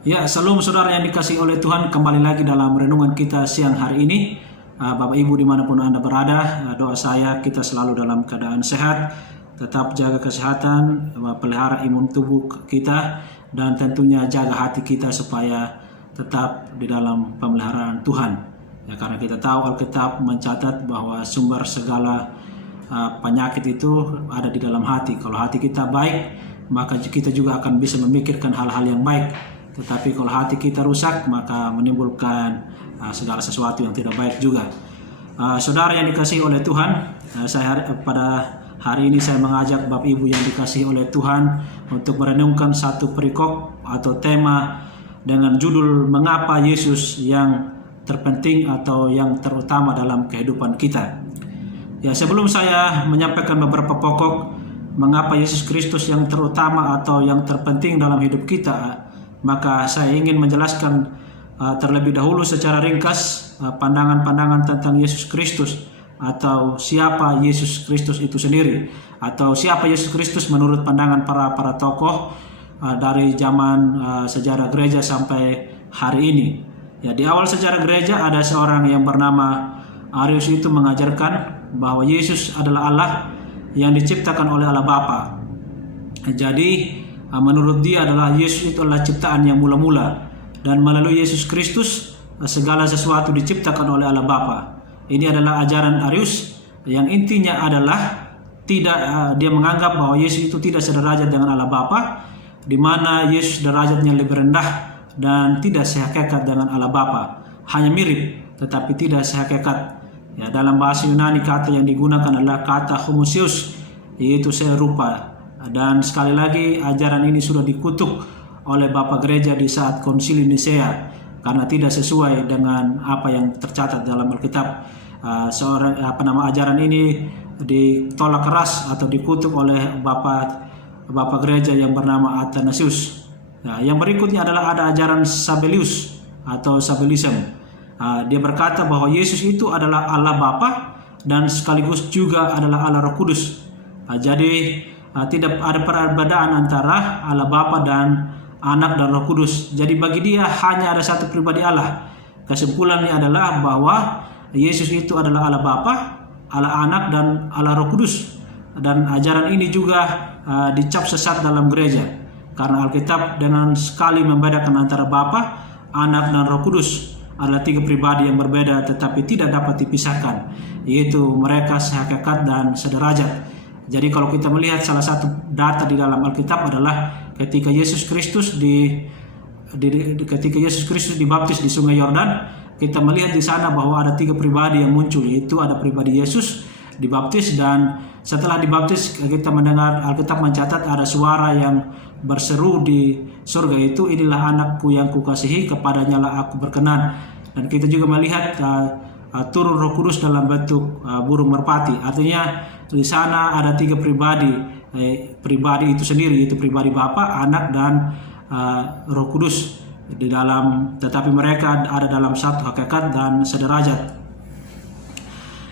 Ya, salam saudara yang dikasih oleh Tuhan, kembali lagi dalam renungan kita siang hari ini. Bapak Ibu dimanapun Anda berada, doa saya kita selalu dalam keadaan sehat, tetap jaga kesehatan, pelihara imun tubuh kita, dan tentunya jaga hati kita supaya tetap di dalam pemeliharaan Tuhan. Ya, karena kita tahu Alkitab mencatat bahwa sumber segala penyakit itu ada di dalam hati. Kalau hati kita baik, maka kita juga akan bisa memikirkan hal-hal yang baik. Tetapi kalau hati kita rusak, maka menimbulkan segala sesuatu yang tidak baik juga. Saudara yang dikasihi oleh Tuhan, pada hari ini saya mengajak Bapak Ibu yang dikasihi oleh Tuhan untuk merenungkan satu perikop atau tema dengan judul Mengapa Yesus yang terpenting atau yang terutama dalam kehidupan kita. Ya, sebelum saya menyampaikan beberapa pokok mengapa Yesus Kristus yang terutama atau yang terpenting dalam hidup kita, maka saya ingin menjelaskan terlebih dahulu secara ringkas pandangan-pandangan tentang Yesus Kristus atau siapa Yesus Kristus itu sendiri, atau siapa Yesus Kristus menurut pandangan para tokoh dari zaman sejarah gereja sampai hari ini. Ya, di awal sejarah gereja ada seorang yang bernama Arius itu mengajarkan bahwa Yesus adalah Allah yang diciptakan oleh Allah Bapa. Jadi menurut dia adalah Yesus itu adalah ciptaan yang mula-mula, dan melalui Yesus Kristus segala sesuatu diciptakan oleh Allah Bapa. Ini adalah ajaran Arius yang intinya adalah dia menganggap bahwa Yesus itu tidak sederajat dengan Allah Bapa, di mana Yesus derajatnya lebih rendah dan tidak sehakikat dengan Allah Bapa, hanya mirip tetapi tidak sehakikat. Ya, dalam bahasa Yunani kata yang digunakan adalah kata homoousios, yaitu serupa. Dan sekali lagi ajaran ini sudah dikutuk oleh Bapak Gereja di saat Konsili Nisea karena tidak sesuai dengan apa yang tercatat dalam Alkitab. Ajaran ini ditolak keras atau dikutuk oleh Bapak Gereja yang bernama Athanasius. Nah, yang berikutnya adalah ada ajaran Sabellius atau Sabelism. Dia berkata bahwa Yesus itu adalah Allah Bapa dan sekaligus juga adalah Allah Roh Kudus. Jadi tidak ada perbedaan antara Allah Bapa dan Anak dan Roh Kudus. Jadi bagi dia hanya ada satu pribadi Allah. Kesimpulannya adalah bahwa Yesus itu adalah Allah Bapa, Allah Anak, dan Allah Roh Kudus. Dan ajaran ini juga dicap sesat dalam gereja, karena Alkitab dengan sekali membedakan antara Bapa, Anak, dan Roh Kudus adalah tiga pribadi yang berbeda tetapi tidak dapat dipisahkan, yaitu mereka sehakikat dan sederajat. Jadi kalau kita melihat salah satu data di dalam Alkitab adalah ketika Yesus Kristus dibaptis di Sungai Yordan, kita melihat di sana bahwa ada tiga pribadi yang muncul, yaitu ada pribadi Yesus dibaptis, dan setelah dibaptis kita mendengar Alkitab mencatat ada suara yang berseru di surga, itu inilah anakku yang kukasihi, kepadanya lah aku berkenan. Dan kita juga melihat turun Roh Kudus dalam bentuk burung merpati. Artinya di sana ada tiga pribadi, pribadi itu sendiri, itu pribadi Bapa, Anak, dan Roh Kudus di dalam, tetapi mereka ada dalam satu hakikat dan sederajat.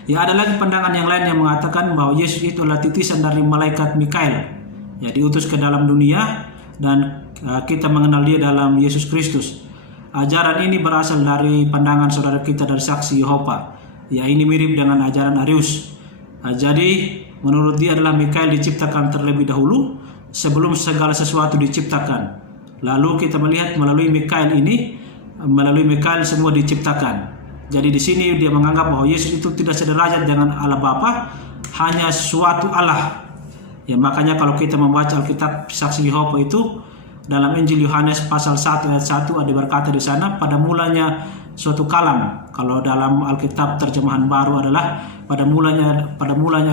Ya, ada lagi pandangan yang lain yang mengatakan bahwa Yesus itu adalah titisan dari malaikat Mikael, ya, diutus ke dalam dunia, dan kita mengenal dia dalam Yesus Kristus. Ajaran ini berasal dari pandangan saudara kita dari Saksi Yehova. Ya, ini mirip dengan ajaran Arius. Jadi menurut dia adalah Mikael diciptakan terlebih dahulu sebelum segala sesuatu diciptakan. Lalu kita melihat melalui Mikael semua diciptakan. Jadi di sini dia menganggap bahwa Yesus itu tidak sederajat dengan Allah Bapa, hanya suatu Allah. Ya, makanya kalau kita membaca Alkitab Saksi Yehova itu dalam Injil Yohanes pasal 1 ayat 1 ada berkata di sana, pada mulanya suatu kalam. Kalau dalam Alkitab terjemahan baru adalah pada mulanya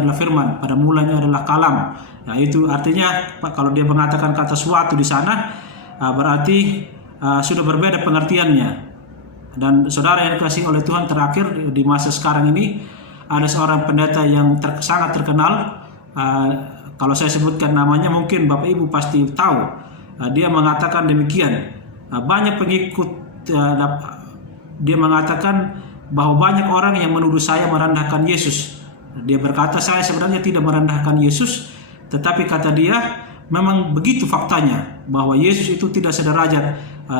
adalah firman, pada mulanya adalah kalam. Nah, itu artinya kalau dia mengatakan kata suatu di sana berarti sudah berbeda pengertiannya. Dan saudara yang dikasihi oleh Tuhan, terakhir di masa sekarang ini ada seorang pendeta yang sangat terkenal. Kalau saya sebutkan namanya mungkin Bapak Ibu pasti tahu. Dia mengatakan demikian. Banyak pengikut, dia mengatakan bahwa banyak orang yang menuduh saya merendahkan Yesus. Dia berkata saya sebenarnya tidak merendahkan Yesus, tetapi kata dia memang begitu faktanya bahwa Yesus itu tidak sederajat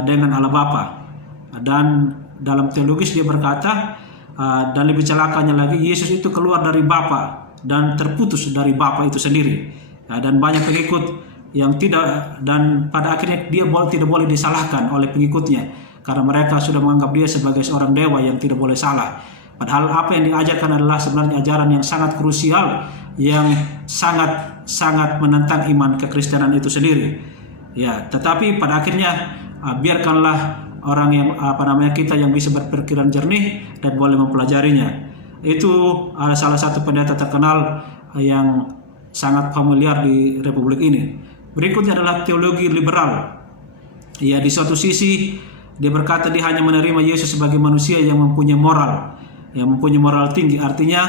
dengan Allah Bapa. Dan dalam teologis dia berkata, dan lebih celakanya lagi, Yesus itu keluar dari Bapa dan terputus dari Bapa itu sendiri. Dan banyak pengikut yang tidak, dan pada akhirnya dia tidak boleh disalahkan oleh pengikutnya karena mereka sudah menganggap dia sebagai seorang dewa yang tidak boleh salah. Padahal apa yang diajarkan adalah sebenarnya ajaran yang sangat krusial, yang sangat menentang iman kekristenan itu sendiri. Ya, tetapi pada akhirnya biarkanlah orang yang kita yang bisa berpikiran jernih dan boleh mempelajarinya. Itu salah satu pendeta terkenal yang sangat familiar di Republik ini. Berikutnya adalah teologi liberal. Ya, di suatu sisi dia berkata dia hanya menerima Yesus sebagai manusia yang mempunyai moral tinggi. Artinya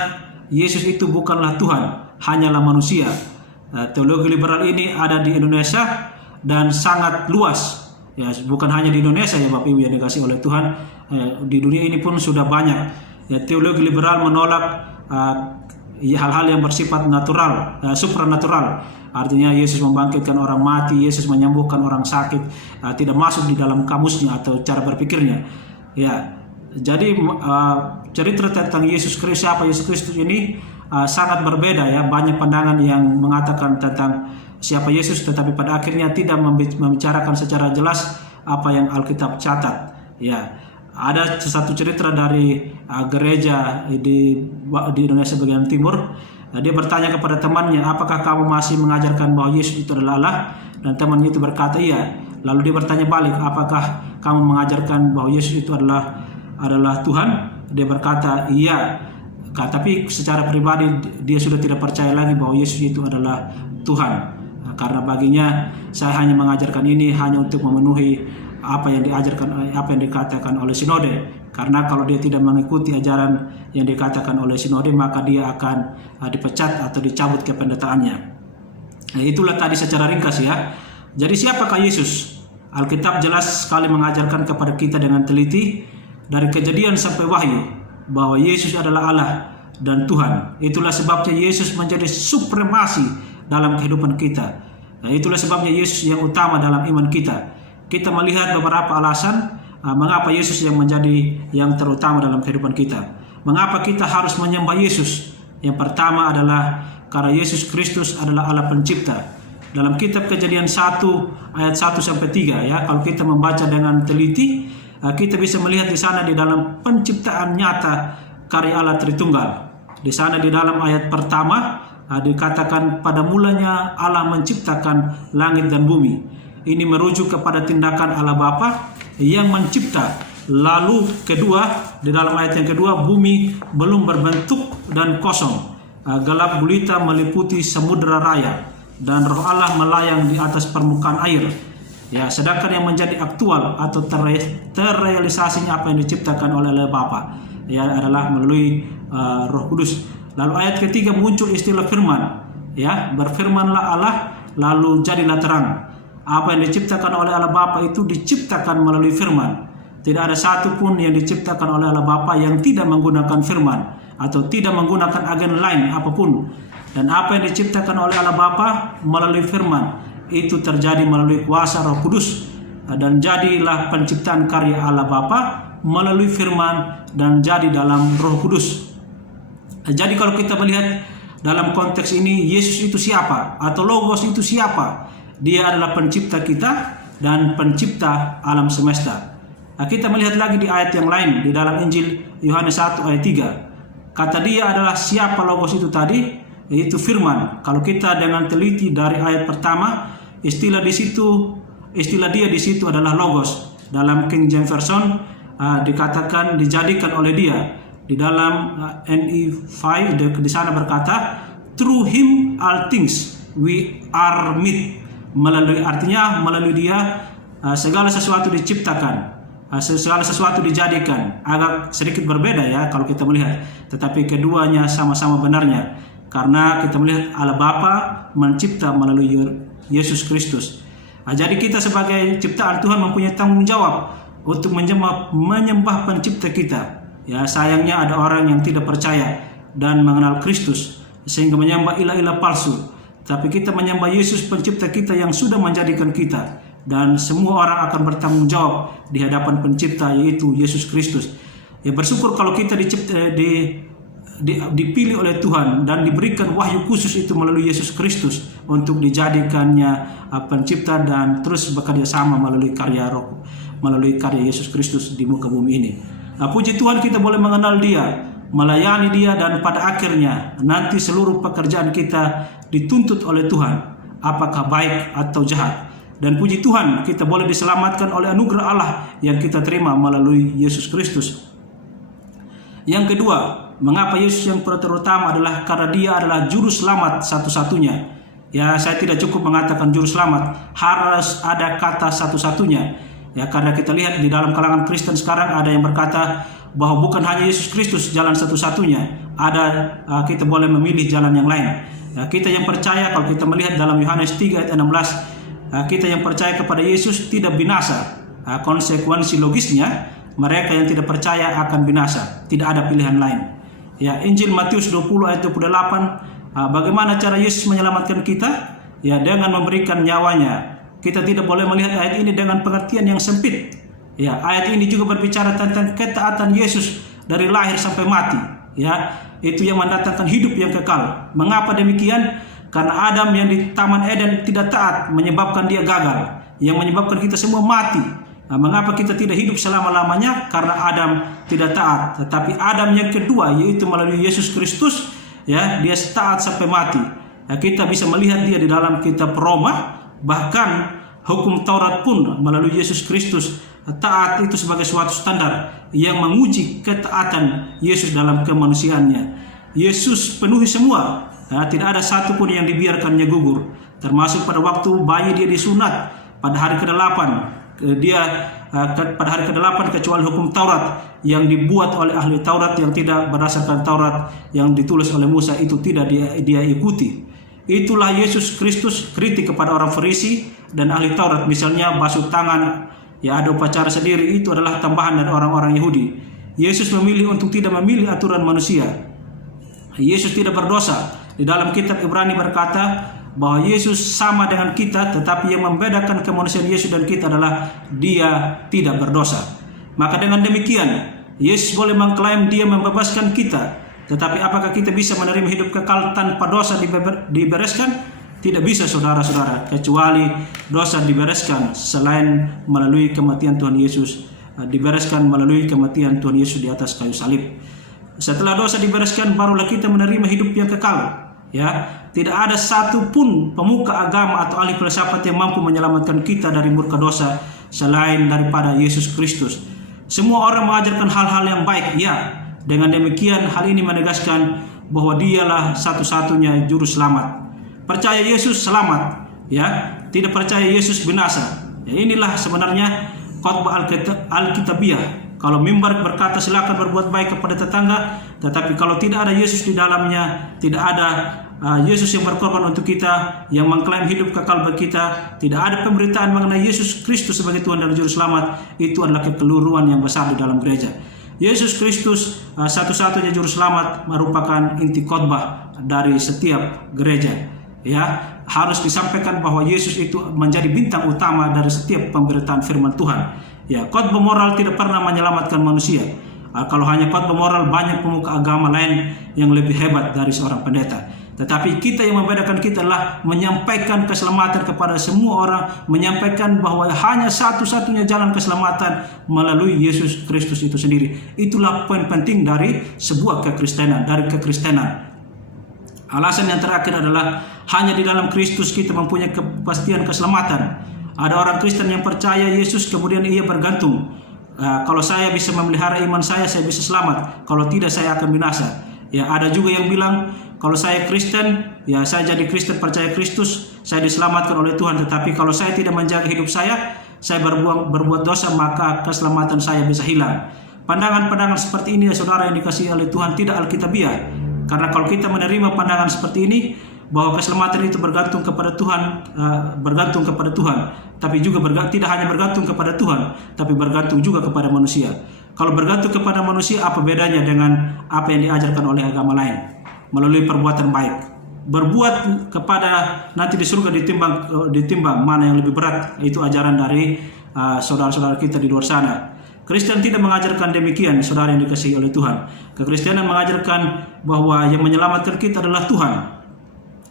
Yesus itu bukanlah Tuhan, hanyalah manusia. Teologi liberal ini ada di Indonesia dan sangat luas. Ya, bukan hanya di Indonesia ya Bapak Ibu yang dikasih oleh Tuhan, di dunia ini pun sudah banyak. Ya, teologi liberal menolak hal-hal yang bersifat natural, supranatural. Artinya Yesus membangkitkan orang mati, Yesus menyembuhkan orang sakit, tidak masuk di dalam kamusnya atau cara berpikirnya. Ya, jadi cerita tentang Yesus Kristus, siapa Yesus Kristus ini sangat berbeda ya. Banyak pandangan yang mengatakan tentang siapa Yesus, tetapi pada akhirnya tidak membicarakan secara jelas apa yang Alkitab catat. Ya, ada satu cerita dari gereja di Indonesia bagian timur. Dia bertanya kepada temannya, apakah kamu masih mengajarkan bahwa Yesus itu adalah Allah? Dan temannya itu berkata iya. Lalu dia bertanya balik, apakah kamu mengajarkan bahwa Yesus itu adalah Tuhan? Dia berkata iya. Tapi secara pribadi dia sudah tidak percaya lagi bahwa Yesus itu adalah Tuhan. Karena baginya saya hanya mengajarkan ini hanya untuk memenuhi apa yang diajarkan, apa yang dikatakan oleh sinode. Karena kalau dia tidak mengikuti ajaran yang dikatakan oleh sinode, maka dia akan dipecat atau dicabut kependetaannya. Nah, itulah tadi secara ringkas ya. Jadi siapakah Yesus? Alkitab jelas sekali mengajarkan kepada kita dengan teliti dari Kejadian sampai Wahyu bahwa Yesus adalah Allah dan Tuhan. Itulah sebabnya Yesus menjadi supremasi dalam kehidupan kita. Nah, itulah sebabnya Yesus yang utama dalam iman kita. Kita melihat beberapa alasan mengapa Yesus yang menjadi yang terutama dalam kehidupan kita. Mengapa kita harus menyembah Yesus? Yang pertama adalah karena Yesus Kristus adalah Allah pencipta. Dalam kitab Kejadian 1 ayat 1 sampai 3 ya, kalau kita membaca dengan teliti, kita bisa melihat di sana di dalam penciptaan nyata karya Allah Tritunggal. Di sana di dalam ayat pertama dikatakan pada mulanya Allah menciptakan langit dan bumi. Ini merujuk kepada tindakan Allah Bapa yang mencipta. Lalu kedua, di dalam ayat yang kedua, bumi belum berbentuk dan kosong. Gelap gulita meliputi samudera raya dan Roh Allah melayang di atas permukaan air. Ya, sedangkan yang menjadi aktual atau terrealisasinya apa yang diciptakan oleh Allah Bapa ya adalah melalui Roh Kudus. Lalu ayat ketiga muncul istilah firman. Ya, berfirmanlah Allah lalu jadilah terang. Apa yang diciptakan oleh Allah Bapa itu diciptakan melalui firman. Tidak ada satu pun yang diciptakan oleh Allah Bapa yang tidak menggunakan firman atau tidak menggunakan agen lain apapun. Dan apa yang diciptakan oleh Allah Bapa melalui firman itu terjadi melalui kuasa Roh Kudus. Dan jadilah penciptaan karya Allah Bapa melalui firman dan jadi dalam Roh Kudus. Jadi kalau kita melihat dalam konteks ini, Yesus itu siapa? Atau Logos itu siapa? Dia adalah pencipta kita dan pencipta alam semesta. Nah, kita melihat lagi di ayat yang lain di dalam Injil Yohanes 1 ayat 3. Kata dia adalah siapa Logos itu tadi? Yaitu firman. Kalau kita dengan teliti dari ayat pertama, istilah dia di situ adalah Logos. Dalam King James Version dikatakan dijadikan oleh dia. Di dalam NE5 di sana berkata, through him all things we are made. Melalui dia segala sesuatu diciptakan, segala sesuatu dijadikan. Agak sedikit berbeda ya kalau kita melihat, tetapi keduanya sama-sama benarnya karena kita melihat Allah Bapa mencipta melalui Yesus Kristus. Jadi kita sebagai ciptaan Tuhan mempunyai tanggung jawab untuk menyembah pencipta kita. Ya, sayangnya ada orang yang tidak percaya dan mengenal Kristus sehingga menyembah ilah-ilah palsu. Tapi kita menyembah Yesus pencipta kita yang sudah menjadikan kita dan semua orang akan bertanggung jawab di hadapan Pencipta, yaitu Yesus Kristus. Ya, bersyukur kalau kita dipilih oleh Tuhan dan diberikan wahyu khusus itu melalui Yesus Kristus untuk dijadikannya pencipta dan terus bekerja sama melalui karya Yesus Kristus di muka bumi ini. Puji Tuhan, kita boleh mengenal Dia, melayani Dia, dan pada akhirnya nanti seluruh pekerjaan kita dituntut oleh Tuhan, apakah baik atau jahat. Dan puji Tuhan, kita boleh diselamatkan oleh anugerah Allah yang kita terima melalui Yesus Kristus. Yang kedua, mengapa Yesus yang terutama adalah karena Dia adalah juru selamat satu-satunya. Ya, saya tidak cukup mengatakan juru selamat, harus ada kata satu-satunya. Ya, karena kita lihat di dalam kalangan Kristen sekarang ada yang berkata bahwa bukan hanya Yesus Kristus jalan satu-satunya, kita boleh memilih jalan yang lain. Ya, kita yang percaya, kalau kita melihat dalam Yohanes 3 ayat 16, kita yang percaya kepada Yesus tidak binasa. Konsekuensi logisnya, mereka yang tidak percaya akan binasa, tidak ada pilihan lain. Ya, Injil Matius 20 ayat 28, bagaimana cara Yesus menyelamatkan kita? Ya, dengan memberikan nyawanya. Kita tidak boleh melihat ayat ini dengan pengertian yang sempit. Ya, ayat ini juga berbicara tentang ketaatan Yesus dari lahir sampai mati. Ya, itu yang mendatangkan hidup yang kekal. Mengapa demikian? Karena Adam yang di Taman Eden tidak taat, menyebabkan dia gagal, yang menyebabkan kita semua mati. Mengapa kita tidak hidup selama-lamanya? Karena Adam tidak taat. Tetapi Adam yang kedua, yaitu melalui Yesus Kristus, ya, dia taat sampai mati. Kita bisa melihat dia di dalam kitab Roma. Bahkan hukum Taurat pun melalui Yesus Kristus, taat itu sebagai suatu standar yang menguji ketaatan Yesus dalam kemanusiaannya. Yesus penuhi semua. Tidak ada satupun yang dibiarkannya gugur, termasuk pada waktu bayi dia disunat pada hari ke-8. Pada hari ke-8, kecuali hukum Taurat yang dibuat oleh ahli Taurat yang tidak berdasarkan Taurat yang ditulis oleh Musa, itu tidak dia ikuti. Itulah Yesus Kristus kritik kepada orang Farisi dan ahli Taurat, misalnya basuh tangan, ya, ada upacara sendiri, itu adalah tambahan dari orang-orang Yahudi. Yesus memilih untuk tidak memilih aturan manusia. Yesus tidak berdosa. Di dalam kitab Ibrani berkata bahwa Yesus sama dengan kita, tetapi yang membedakan kemanusiaan Yesus dan kita adalah Dia tidak berdosa. Maka dengan demikian, Yesus boleh mengklaim Dia membebaskan kita, tetapi apakah kita bisa menerima hidup kekal tanpa dosa dibereskan? Tidak bisa, saudara-saudara, kecuali dosa dibereskan selain melalui kematian Tuhan Yesus, dibereskan melalui kematian Tuhan Yesus di atas kayu salib. Setelah dosa dibereskan, barulah kita menerima hidup yang kekal. Ya, tidak ada satupun pemuka agama atau ahli filsafat yang mampu menyelamatkan kita dari murka dosa selain daripada Yesus Kristus. Semua orang mengajarkan hal-hal yang baik, ya. Dengan demikian, hal ini menegaskan bahwa Dialah satu-satunya juru selamat. Percaya Yesus selamat, ya. Tidak percaya Yesus binasa. Ya, inilah sebenarnya khotbah Alkitabiah. Kalau mimbar berkata silakan berbuat baik kepada tetangga, tetapi kalau tidak ada Yesus di dalamnya, tidak ada Yesus yang berkorban untuk kita, yang mengklaim hidup kekal bagi kita, tidak ada pemberitaan mengenai Yesus Kristus sebagai Tuhan dan Juru Selamat, itu adalah kekeliruan yang besar di dalam gereja. Yesus Kristus satu-satunya Juru Selamat merupakan inti khotbah dari setiap gereja. Ya, harus disampaikan bahwa Yesus itu menjadi bintang utama dari setiap pemberitaan firman Tuhan. Ya, khotbah moral tidak pernah menyelamatkan manusia. Kalau hanya khotbah moral, banyak pemuka agama lain yang lebih hebat dari seorang pendeta. Tetapi kita, yang membedakan kita adalah menyampaikan keselamatan kepada semua orang, menyampaikan bahwa hanya satu-satunya jalan keselamatan melalui Yesus Kristus itu sendiri. Itulah poin penting dari sebuah kekristenan, dari kekristenan. Alasan yang terakhir adalah hanya di dalam Kristus kita mempunyai kepastian keselamatan. Ada orang Kristen yang percaya Yesus, kemudian ia bergantung. Kalau saya bisa memelihara iman saya bisa selamat. Kalau tidak, saya akan binasa. Ya, ada juga yang bilang, kalau saya Kristen, ya saya jadi Kristen, percaya Kristus, saya diselamatkan oleh Tuhan. Tetapi kalau saya tidak menjaga hidup saya berbuat dosa, maka keselamatan saya bisa hilang. Pandangan-pandangan seperti ini, ya saudara yang dikasihi oleh Tuhan, tidak alkitabiah. Karena kalau kita menerima pandangan seperti ini, bahwa keselamatan itu bergantung kepada Tuhan, tapi juga tidak hanya bergantung kepada Tuhan, tapi bergantung juga kepada manusia. Kalau bergantung kepada manusia, apa bedanya dengan apa yang diajarkan oleh agama lain? Melalui perbuatan baik. berbuat kepada nanti di surga ditimbang mana yang lebih berat. Itu ajaran dari saudara-saudara kita di luar sana. Kristen tidak mengajarkan demikian, saudara yang dikasihi oleh Tuhan. Kekristenan mengajarkan bahwa yang menyelamatkan kita adalah Tuhan.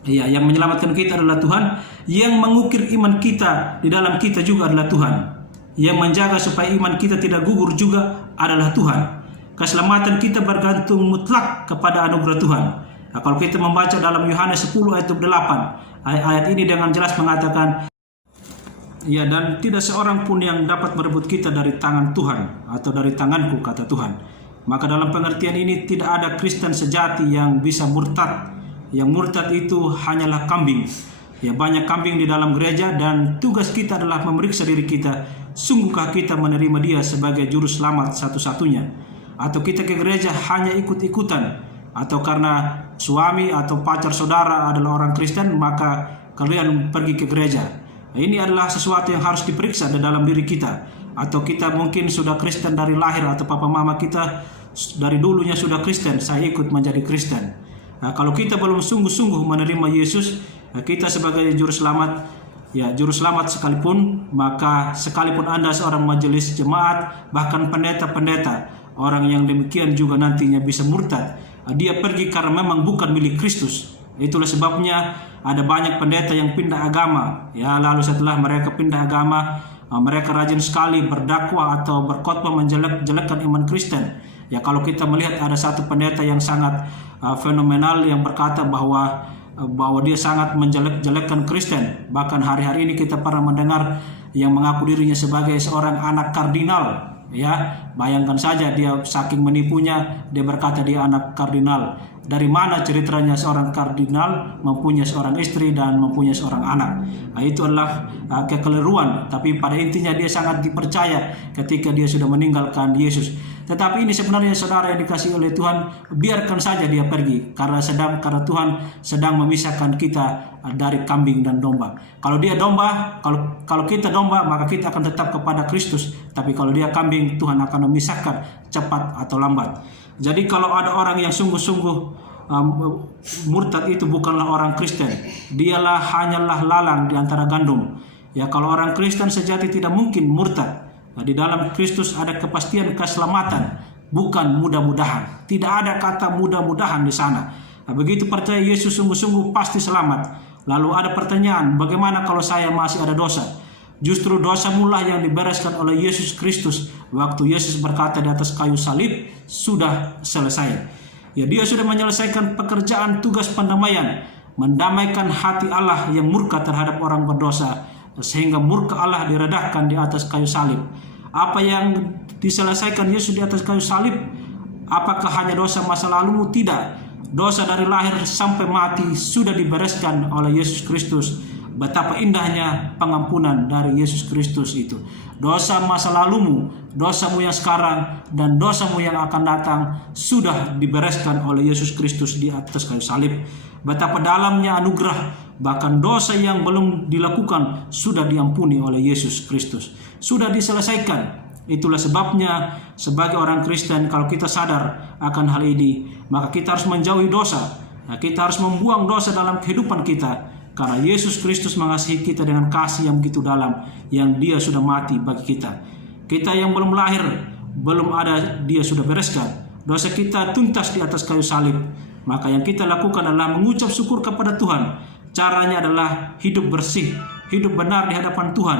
Ya, yang menyelamatkan kita adalah Tuhan. Yang mengukir iman kita di dalam kita juga adalah Tuhan. Yang menjaga supaya iman kita tidak gugur juga adalah Tuhan. Keselamatan kita bergantung mutlak kepada anugerah Tuhan. Nah, kalau kita membaca dalam Yohanes 10 ayat 8, ayat ini dengan jelas mengatakan, ya, dan tidak seorang pun yang dapat merebut kita dari tangan Tuhan atau dari tanganku, kata Tuhan. Maka dalam pengertian ini tidak ada Kristen sejati yang bisa murtad. Yang murtad itu hanyalah kambing. Ya, banyak kambing di dalam gereja, dan tugas kita adalah memeriksa diri kita. Sungguhkah kita menerima Dia sebagai juru selamat satu-satunya? Atau kita ke gereja hanya ikut-ikutan? Atau karena suami atau pacar saudara adalah orang Kristen, maka kalian pergi ke gereja? Ini adalah sesuatu yang harus diperiksa di dalam diri kita. Atau kita mungkin sudah Kristen dari lahir, atau papa mama kita dari dulunya sudah Kristen, saya ikut menjadi Kristen. Nah, kalau kita belum sungguh-sungguh menerima Yesus, kita sebagai juru selamat, ya juru selamat sekalipun, maka sekalipun Anda seorang majelis jemaat, bahkan pendeta-pendeta, orang yang demikian juga nantinya bisa murtad. Dia pergi karena memang bukan milik Kristus. Itulah sebabnya ada banyak pendeta yang pindah agama. Ya, lalu setelah mereka pindah agama, mereka rajin sekali berdakwah atau berkhotbah menjelek-jelekkan iman Kristen. Ya, kalau kita melihat ada satu pendeta yang sangat fenomenal yang berkata bahwa dia sangat menjelek-jelekkan Kristen. Bahkan hari-hari ini kita pernah mendengar yang mengaku dirinya sebagai seorang anak kardinal. Ya, bayangkan saja, dia saking menipunya, dia berkata dia anak kardinal. Dari mana ceritanya seorang kardinal mempunyai seorang istri dan mempunyai seorang anak? Nah, itu adalah kekeliruan. Tapi pada intinya dia sangat dipercaya ketika dia sudah meninggalkan Yesus. Tetapi ini sebenarnya saudara yang dikasihi oleh Tuhan, biarkan saja dia pergi, karena Tuhan sedang memisahkan kita dari kambing dan domba. Kalau dia domba, kalau kita domba, maka kita akan tetap kepada Kristus. Tapi kalau dia kambing, Tuhan akan memisahkan cepat atau lambat. Jadi kalau ada orang yang sungguh-sungguh murtad, itu bukanlah orang Kristen. Dialah hanyalah lalang di antara gandum. Ya, kalau orang Kristen sejati tidak mungkin murtad. Nah, di dalam Kristus ada kepastian keselamatan, bukan mudah-mudahan. Tidak ada kata mudah-mudahan di sana. Nah, begitu percaya Yesus sungguh-sungguh pasti selamat. Lalu ada pertanyaan, bagaimana kalau saya masih ada dosa? Justru dosa mula yang dibereskan oleh Yesus Kristus. Waktu Yesus berkata di atas kayu salib, sudah selesai. Ya, dia sudah menyelesaikan pekerjaan tugas pendamaian, mendamaikan hati Allah yang murka terhadap orang berdosa, sehingga murka Allah diredahkan di atas kayu salib. Apa yang diselesaikan Yesus di atas kayu salib? Apakah hanya dosa masa lalumu? Tidak. Dosa dari lahir sampai mati sudah dibereskan oleh Yesus Kristus. Betapa indahnya pengampunan dari Yesus Kristus itu. Dosa masa lalumu, dosamu yang sekarang, dan dosamu yang akan datang sudah dibereskan oleh Yesus Kristus di atas kayu salib. Betapa dalamnya anugerah, bahkan dosa yang belum dilakukan sudah diampuni oleh Yesus Kristus. Sudah diselesaikan. Itulah sebabnya sebagai orang Kristen, kalau kita sadar akan hal ini, maka kita harus menjauhi dosa. Nah, kita harus membuang dosa dalam kehidupan kita. Karena Yesus Kristus mengasihi kita dengan kasih yang begitu dalam, yang dia sudah mati bagi kita. Kita yang belum lahir, belum ada, dia sudah bereskan. Dosa kita tuntas di atas kayu salib. Maka yang kita lakukan adalah mengucap syukur kepada Tuhan. Caranya adalah hidup bersih, hidup benar di hadapan Tuhan.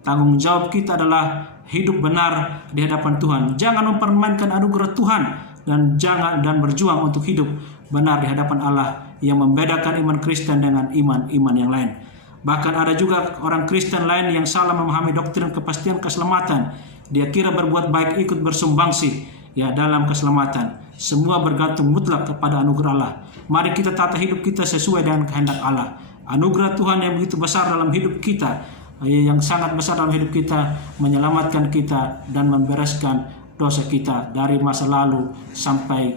Tanggung jawab kita adalah hidup benar di hadapan Tuhan. Jangan mempermainkan anugerah Tuhan, dan berjuang untuk hidup benar di hadapan Allah yang membedakan iman Kristen dengan iman yang lain. Bahkan ada juga orang Kristen lain yang salah memahami doktrin kepastian keselamatan. Dia kira berbuat baik ikut bersumbangsi ya dalam keselamatan. Semua bergantung mutlak kepada anugerah Allah. Mari kita tata hidup kita sesuai dengan kehendak Allah. Anugerah Tuhan yang begitu besar dalam hidup kita, yang sangat besar dalam hidup kita, menyelamatkan kita dan membereskan dosa kita dari masa lalu sampai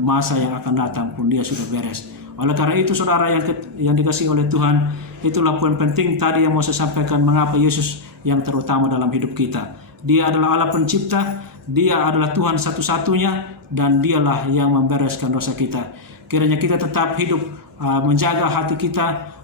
masa yang akan datang pun dia sudah beres. Oleh karena itu saudara yang dikasihi oleh Tuhan, itulah poin penting tadi yang mau saya sampaikan, mengapa Yesus yang terutama dalam hidup kita. Dia adalah Allah pencipta, dia adalah Tuhan satu-satunya, dan dialah yang membereskan dosa kita. Kiranya kita tetap hidup menjaga hati kita,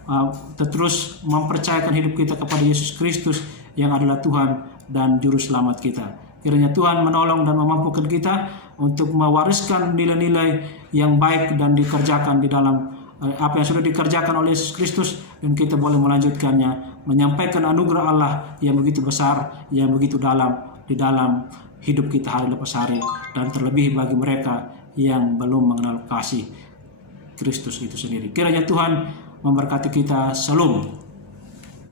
terus mempercayakan hidup kita kepada Yesus Kristus yang adalah Tuhan dan Juru Selamat kita. Kiranya Tuhan menolong dan memampukan kita untuk mewariskan nilai-nilai yang baik dan dikerjakan di dalam apa yang sudah dikerjakan oleh Yesus Kristus, dan kita boleh melanjutkannya, menyampaikan anugerah Allah yang begitu besar, yang begitu dalam di dalam hidup kita hari lepas hari, dan terlebih bagi mereka yang belum mengenal kasih Kristus itu sendiri. Kiranya Tuhan memberkati kita. Shalom.